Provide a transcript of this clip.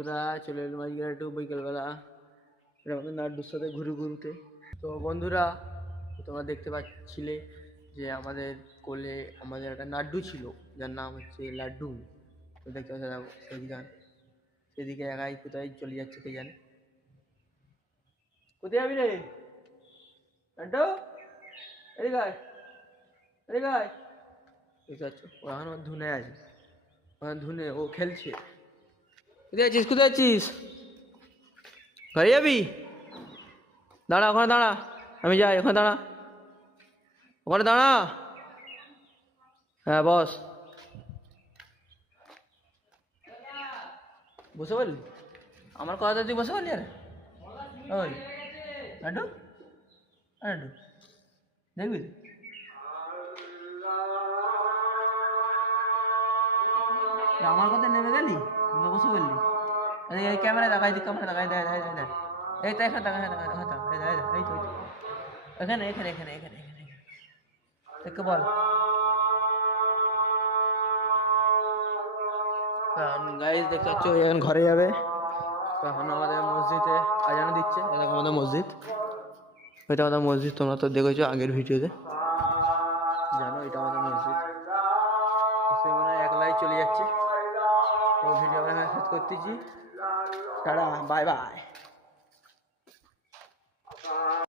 বন্ধুরা চলে এলাম আজকে একটু বিকেলবেলা আমাদের নাড্ডুর সাথে ঘুরতে। তো বন্ধুরা তোমরা দেখতে পাচ্ছিলে যে আমাদের কোলে আমাদের একটা নাড্ডু ছিল যার নাম হচ্ছে লাড্ডু। তো দেখতে পাচ্ছ সেদিকে একাই কোথায় চলে যাচ্ছে কে জানে। কোথায় যাবি রে লাড্ডু? এদিকে আয়, এদিকে আয়। দেখতে পাচ্ছ ও এখন ধুনে আছে, ধুনে ও খেলছে। কোথায় আছিস, কোথায় আছিস? ঘরে যাবি? দাঁড়া, ওখানে দাঁড়া, আমি যাই। ওখানে দাঁড়া, ওখানে দাঁড়া। হ্যাঁ বস, বসে বললি আমার কথা তুই বসে বললি? আরে ওই লাড্ডু, লাড্ডু দেখবি আমার কথা নেমে গেলি, বসে বললি? এই ক্যামেরায় দেখাই দি, ক্যামেরা দেখাই, দেখ দেখ দেখ, এই তো এখানে দেখা, দেখা দেখা এই তো এখানে এখানে এখানে এখানে এখানে দেখে বল। গাইজ দেখতে পাচ্ছ এখন ঘরে যাবে। এখন আমাদের মসজিদে আজানো দিচ্ছে, এরকম আমাদের মসজিদ, এটা আমাদের মসজিদ। তোমরা তো দেখেছো আগের ভিডিওতে, জানো এটা আমাদের মসজিদ। সে মনে হয় একলাই চলে যাচ্ছে। তো ভিডিও আমরা শেষ করতেছি, টাটা, বাই বাই।